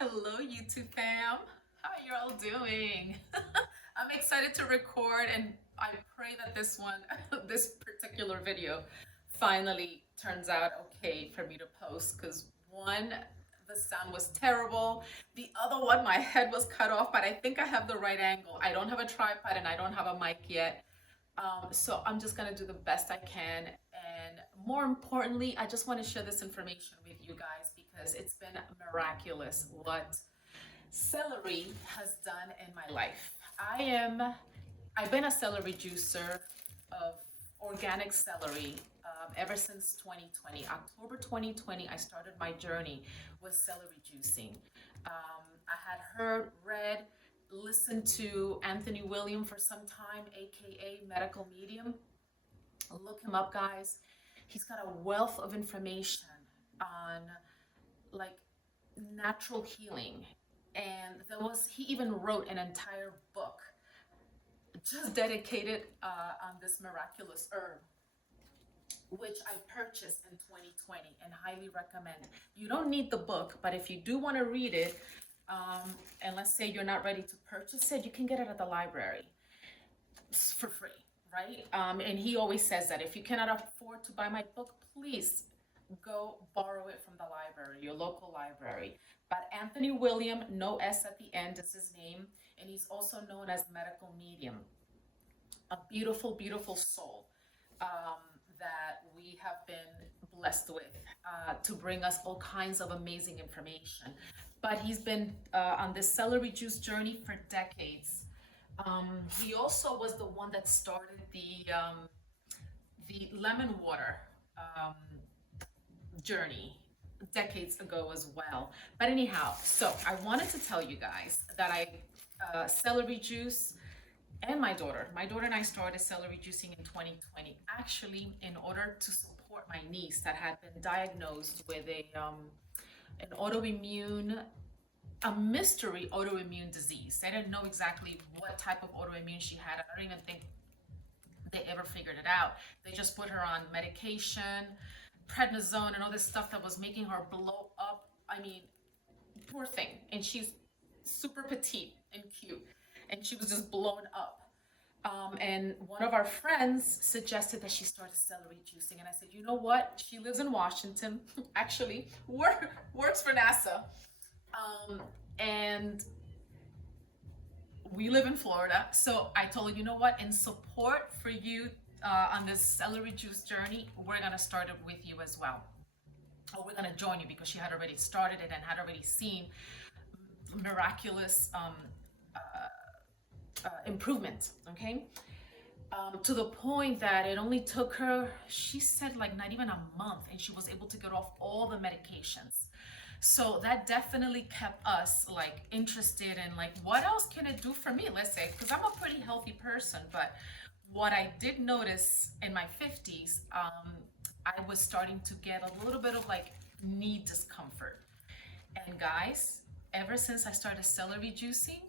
Hello, YouTube fam. How you all doing? I'm excited to record, and I pray that this one, this particular video, finally turns out okay for me to post. Because one, the sound was terrible. The other one, my head was cut off, but I think I have the right angle. I don't have a tripod and I don't have a mic yet. So I'm just gonna do the best I can. And more importantly, I just want to share this information with you guys because it's been miraculous what celery has done in my life. I've been a celery juicer of organic celery ever since 2020. October 2020, I started my journey with celery juicing. I had read, listened to Anthony William for some time, aka Medical Medium. Look him up, guys. He's got a wealth of information on like natural healing. And he even wrote an entire book just dedicated on this miraculous herb, which I purchased in 2020 and highly recommend. You don't need the book, but if you do want to read it, and let's say you're not ready to purchase it, you can get it at the library for free, right? And he always says that if you cannot afford to buy my book, please go borrow it from the library, your local library. But Anthony William, no S at the end, is his name, and he's also known as Medical Medium. A beautiful, beautiful soul that we have been blessed with to bring us all kinds of amazing information. But he's been on this celery juice journey for decades. He also was the one that started the lemon water um, journey decades ago as well. But anyhow, so I wanted to tell you guys that celery juice and my daughter and I started celery juicing in 2020, actually in order to support my niece that had been diagnosed with an autoimmune, a mystery autoimmune disease. They didn't know exactly what type of autoimmune she had. I don't even think they ever figured it out. They just put her on medication, prednisone, and all this stuff that was making her blow up. I mean, poor thing. And she's super petite and cute, and she was just blown up. And one of our friends suggested that she started celery juicing, and I said, you know what? She lives in Washington, actually, works for NASA, and we live in Florida. So I told her, you know what? In support for you on this celery juice journey, we're gonna start it with you as well. Or we're gonna join you because she had already started it and had already seen miraculous improvement. Okay, to the point that it only took her, she said, like not even a month, and she was able to get off all the medications. So that definitely kept us like interested in like what else can it do for me, let's say, because I'm a pretty healthy person. But what I did notice in my 50s, I was starting to get a little bit of like knee discomfort. And guys, ever since I started celery juicing,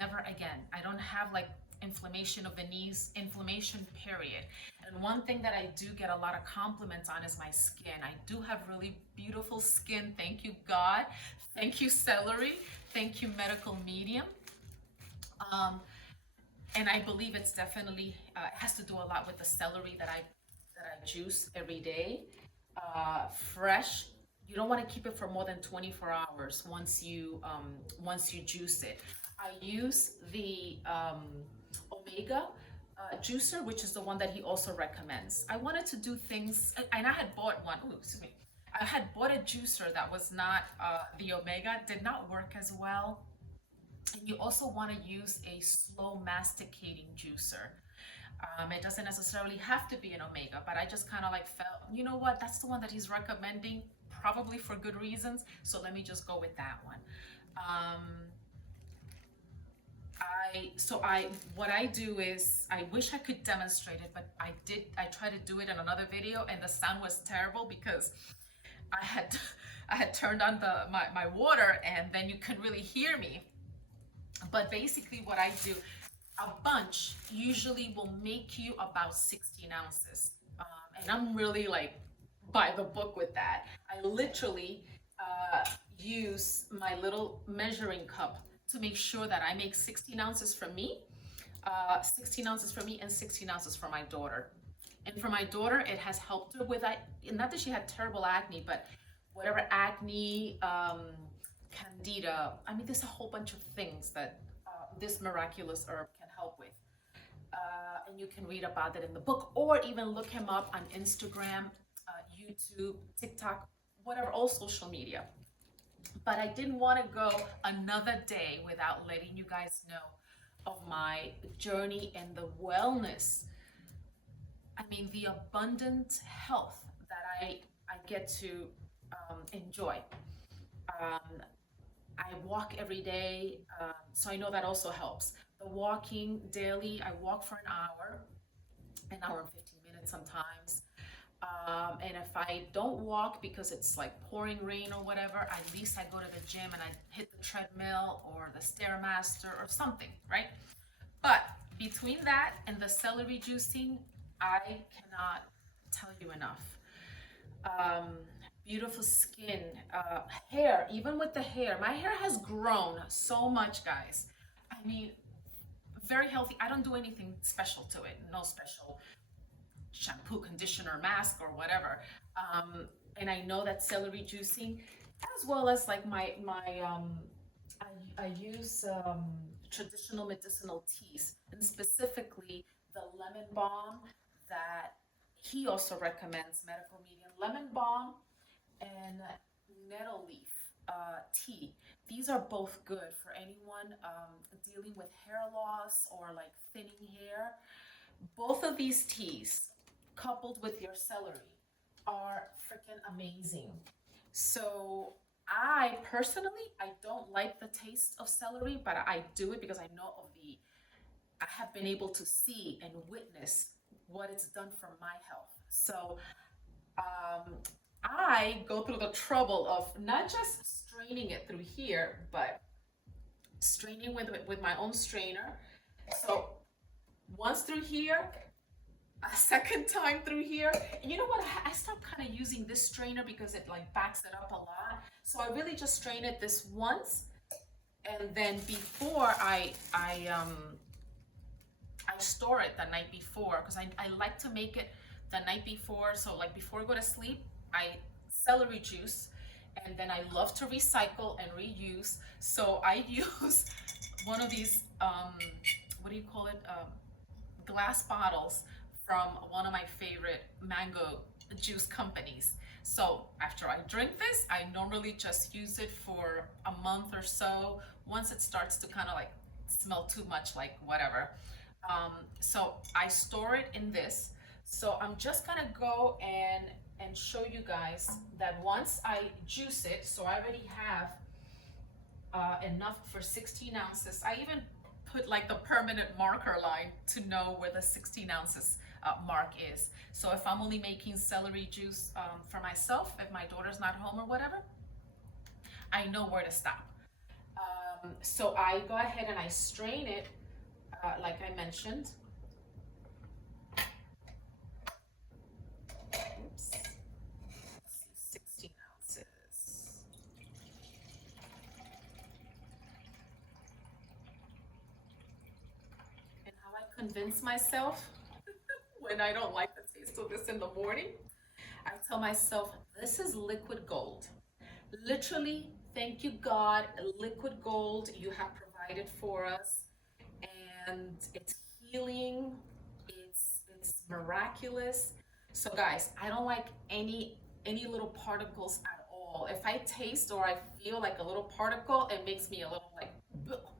never again. I don't have like inflammation of the knees, inflammation, period. And one thing that I do get a lot of compliments on is my skin. I do have really beautiful skin. Thank you, God. Thank you, celery. Thank you, Medical Medium. And I believe it's definitely has to do a lot with the celery that I juice every day. Fresh. You don't want to keep it for more than 24 hours once you juice it. I use the Omega juicer, which is the one that he also recommends. I wanted to do things, and I had bought one. Ooh, excuse me. I had bought a juicer that was not the Omega, did not work as well. And you also want to use a slow masticating juicer. It doesn't necessarily have to be an Omega, but I just kind of like felt, you know what, that's the one that he's recommending, probably for good reasons. So let me just go with that one. What I do is, I wish I could demonstrate it, but I tried to do it in another video and the sound was terrible because I had I had turned on my water and then you couldn't really hear me. But basically what I do, a bunch usually will make you about 16 ounces. And I'm really like by the book with that. I literally use my little measuring cup to make sure that I make 16 ounces for me, 16 ounces for me, and 16 ounces for my daughter. And for my daughter, it has helped her with, not that she had terrible acne, but whatever acne, candida. I mean, there's a whole bunch of things that this miraculous herb can help with. And you can read about it in the book, or even look him up on Instagram, YouTube, TikTok, whatever, all social media. But I didn't want to go another day without letting you guys know of my journey and the wellness. I mean, the abundant health that I get to enjoy. I walk every day, so I know that also helps. The walking daily, I walk for an hour and 15 minutes sometimes. And if I don't walk because it's like pouring rain or whatever, at least I go to the gym and I hit the treadmill or the Stairmaster or something, right? But between that and the celery juicing, I cannot tell you enough. Beautiful skin, hair, even with the hair. My hair has grown so much, guys. I mean, very healthy. I don't do anything special to it. No special shampoo, conditioner, mask, or whatever. And I know that celery juicing, as well as like I use traditional medicinal teas, and specifically the lemon balm that he also recommends, medical medium lemon balm and nettle leaf tea. These are both good for anyone dealing with hair loss or like thinning hair. Both of these teas, coupled with your celery, are freaking amazing. So I personally, I don't like the taste of celery, but I do it because I know I have been able to see and witness what it's done for my health. So I go through the trouble of not just straining it through here, but straining with my own strainer. So once through here, a second time through here. And you know what? I stopped kind of using this strainer because it like backs it up a lot. So I really just strain it this once, and then before I store it the night before, because I like to make it the night before. So like before I go to sleep, I celery juice, and then I love to recycle and reuse. So I use one of these what do you call it? Glass bottles from one of my favorite mango juice companies. So after I drink this, I normally just use it for a month or so. Once it starts to kind of like smell too much like whatever. So I store it in this. So I'm just gonna go and show you guys that once I juice it, so I already have enough for 16 ounces. I even put like the permanent marker line to know where the 16 ounces mark is. So if I'm only making celery juice for myself, if my daughter's not home or whatever, I know where to stop. So I go ahead and I strain it like I mentioned. Oops. 16 ounces. And how I convince myself when I don't like the taste of this in the morning, I tell myself, this is liquid gold. Literally, thank you, God, liquid gold you have provided for us. And it's healing, it's miraculous. So guys, I don't like any little particles at all. If I taste or I feel like a little particle, it makes me a little like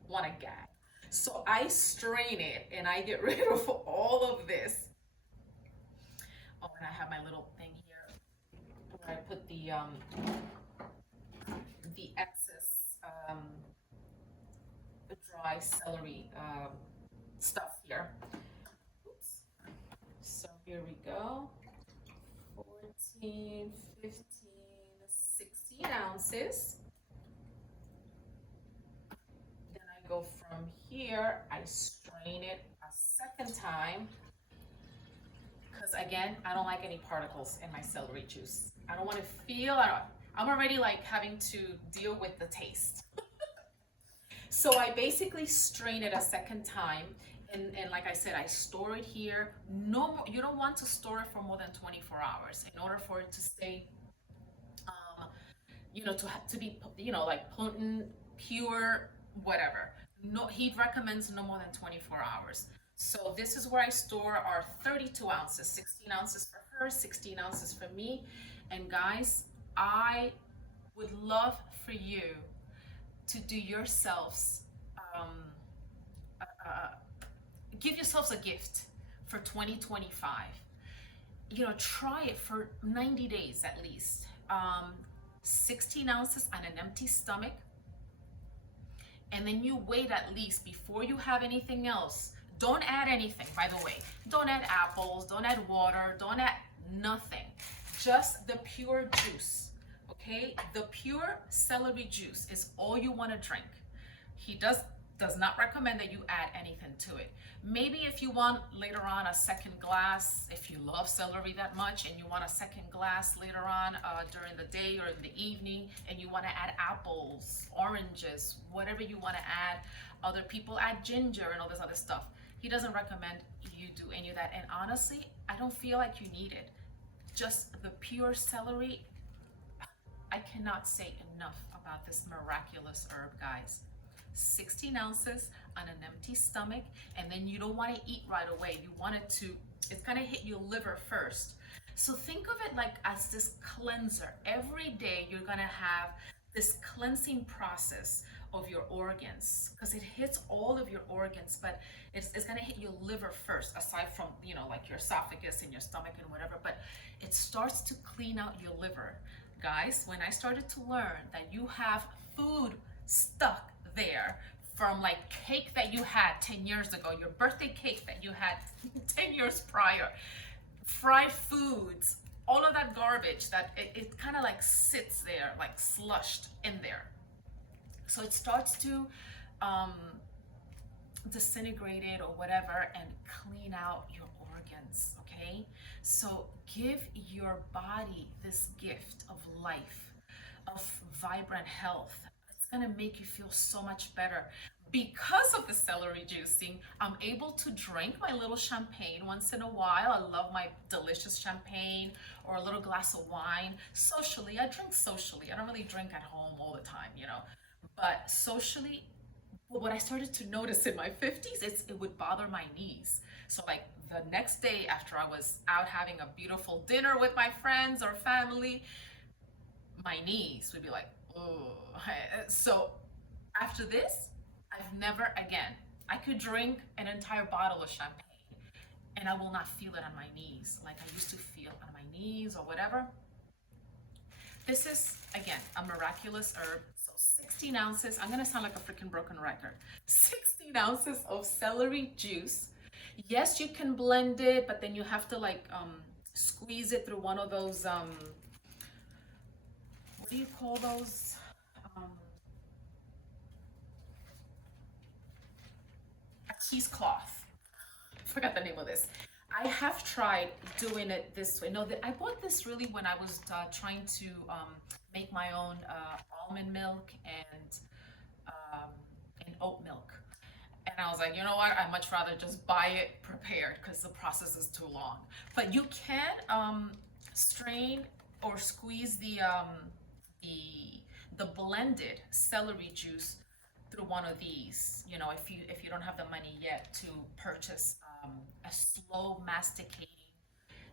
want to gag. So I strain it and I get rid of all of this. Oh, and I have my little thing here where I put the excess dry celery stuff here. Oops. So here we go. 14, 15, 16 ounces. Then I go from here, I strain it a second time. Because again, I don't like any particles in my celery juice. I don't want to feel, I'm already like having to deal with the taste. So I basically strain it a second time. And like I said, I store it here. No more, you don't want to store it for more than 24 hours in order for it to stay, um, to be, like potent, pure, whatever. No, he recommends no more than 24 hours. So this is where I store our 32 ounces, 16 ounces for her, 16 ounces for me. And guys, I would love for you to do yourselves, um, give yourselves a gift for 2025. Try it for 90 days at least. 16 ounces on an empty stomach. And then you wait at least before you have anything else. Don't add anything, by the way. Don't add apples, don't add water, don't add nothing. Just the pure juice, okay? The pure celery juice is all you want to drink. He does not recommend that you add anything to it. Maybe if you want later on a second glass, if you love celery that much and you want a second glass later on during the day or in the evening, and you want to add apples, oranges, whatever you want to add. Other people add ginger and all this other stuff. He doesn't recommend you do any of that. And honestly, I don't feel like you need it. Just the pure celery. I cannot say enough about this miraculous herb, guys. 16 ounces on an empty stomach, and then you don't want to eat right away. You want it to, it's going to hit your liver first. So think of it like as this cleanser. Every day you're going to have this cleansing process of your organs, because it hits all of your organs, but it's going to hit your liver first, aside from, like your esophagus and your stomach and whatever, but it starts to clean out your liver. Guys, when I started to learn that you have food stuck there from like cake that you had 10 years ago, your birthday cake that you had 10 years prior, fried foods, all of that garbage that it kind of like sits there, like slushed in there. So it starts to disintegrate it or whatever and clean out your organs, okay? So give your body this gift of life, of vibrant health. It's gonna make you feel so much better. Because of the celery juicing, I'm able to drink my little champagne once in a while. I love my delicious champagne or a little glass of wine. Socially, I drink socially. I don't really drink at home all the time, but socially, what I started to notice in my 50s, it would bother my knees. So like the next day after I was out having a beautiful dinner with my friends or family, my knees would be like, oh. So after this, I've never again, I could drink an entire bottle of champagne and I will not feel it on my knees like I used to feel on my knees or whatever. This is, again, a miraculous herb. So 16 ounces, I'm gonna sound like a freaking broken record. 16 ounces of celery juice. Yes, you can blend it, but then you have to like squeeze it through one of those, what do you call those? A cheesecloth. I forgot the name of this. I have tried doing it this way. No, I bought this really when I was trying to make my own almond milk and oat milk. And I was like, you know what? I'd much rather just buy it prepared because the process is too long. But you can strain or squeeze the blended celery juice through one of these. If you don't have the money yet to purchase a slow masticating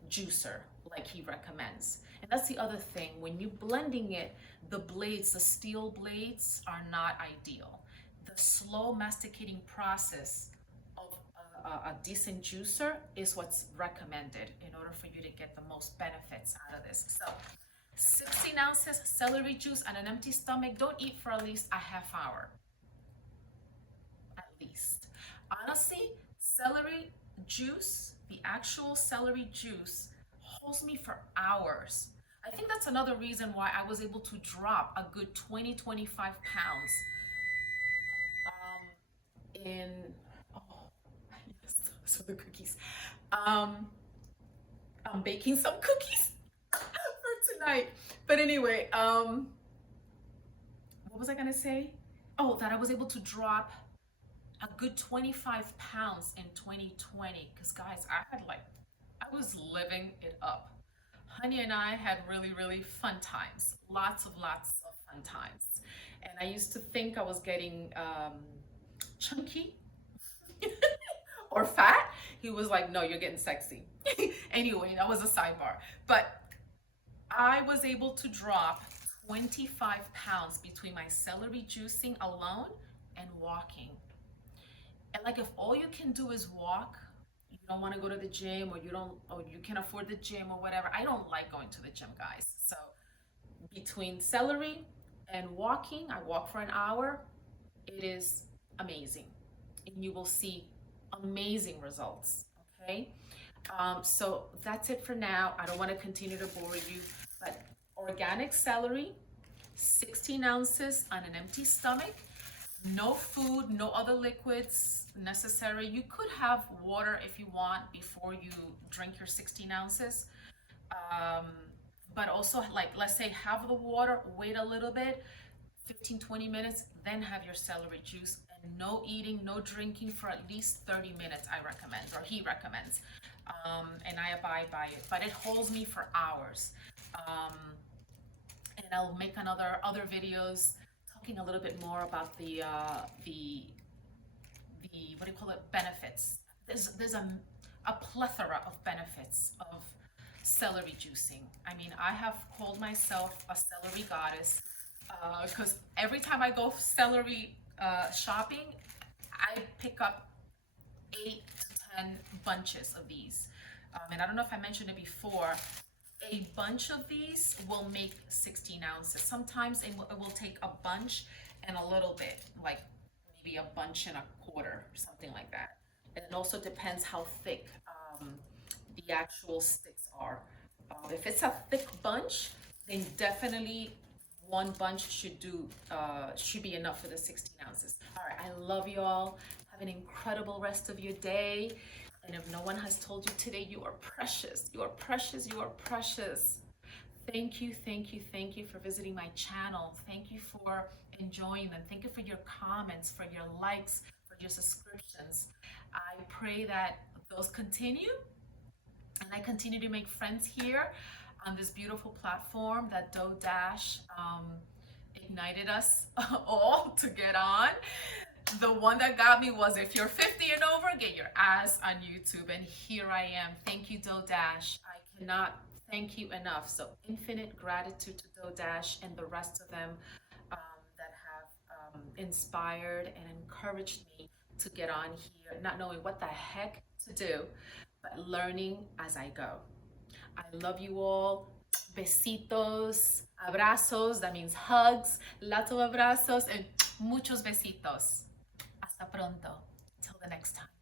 juicer like he recommends. And that's the other thing. When you blending it, the steel blades are not ideal. The slow masticating process of a decent juicer is what's recommended in order for you to get the most benefits out of this. So 16 ounces celery juice on an empty stomach. Don't eat for at least a half hour. At least. Honestly, celery juice, the actual celery juice, holds me for hours. I think that's another reason why I was able to drop a good 20-25 pounds in, oh, yes, so the cookies. I'm baking some cookies for tonight. But anyway, what was I gonna say? Oh, that I was able to drop a good 25 pounds in 2020. Because guys, I was living it up. Honey and I had really, really fun times. Lots of fun times. And I used to think I was getting chunky or fat. He was like, no, you're getting sexy. Anyway, that was a sidebar. But I was able to drop 25 pounds between my celery juicing alone and walking. And like if all you can do is walk, you don't want to go to the gym or you can afford the gym or whatever. I don't like going to the gym, guys. So between celery and walking, I walk for an hour. It is amazing. And you will see amazing results. Okay. So that's it for now. I don't want to continue to bore you, but organic celery, 16 ounces on an empty stomach, no food, no other liquids necessary. You could have water if you want before you drink your 16 ounces. Um, but also, like, let's say have the water, wait a little bit, 15-20 minutes, then have your celery juice. And no eating, no drinking for at least 30 minutes, I recommend, or he recommends. And I abide by it, but it holds me for hours. Um, and I'll make other videos talking a little bit more about the what do you call it, benefits. There's a plethora of benefits of celery juicing. I mean, I have called myself a celery goddess because every time I go celery shopping, I pick up 8 to 10 bunches of these. And I don't know if I mentioned it before, a bunch of these will make 16 ounces. Sometimes it will take a bunch and a little bit, like maybe a bunch and a quarter, something like that. And it also depends how thick the actual sticks are. If it's a thick bunch, then definitely one bunch should be enough for the 16 ounces. All right, I love you all. Have an incredible rest of your day. And if no one has told you today, you are precious. You are precious. You are precious. Thank you, thank you, thank you for visiting my channel. Thank you for enjoying them. Thank you for your comments, for your likes, for your subscriptions. I pray that those continue and I continue to make friends here on this beautiful platform that DoDash ignited us all to get on. The one that got me was if you're 50 and over, get your ass on YouTube. And here I am. Thank you, DoDash. I cannot thank you enough. So infinite gratitude to DoDash and the rest of them that have inspired and encouraged me to get on here, not knowing what the heck to do, but learning as I go. I love you all. Besitos, abrazos, that means hugs, lots of abrazos, and muchos besitos. Hasta pronto. Till the next time.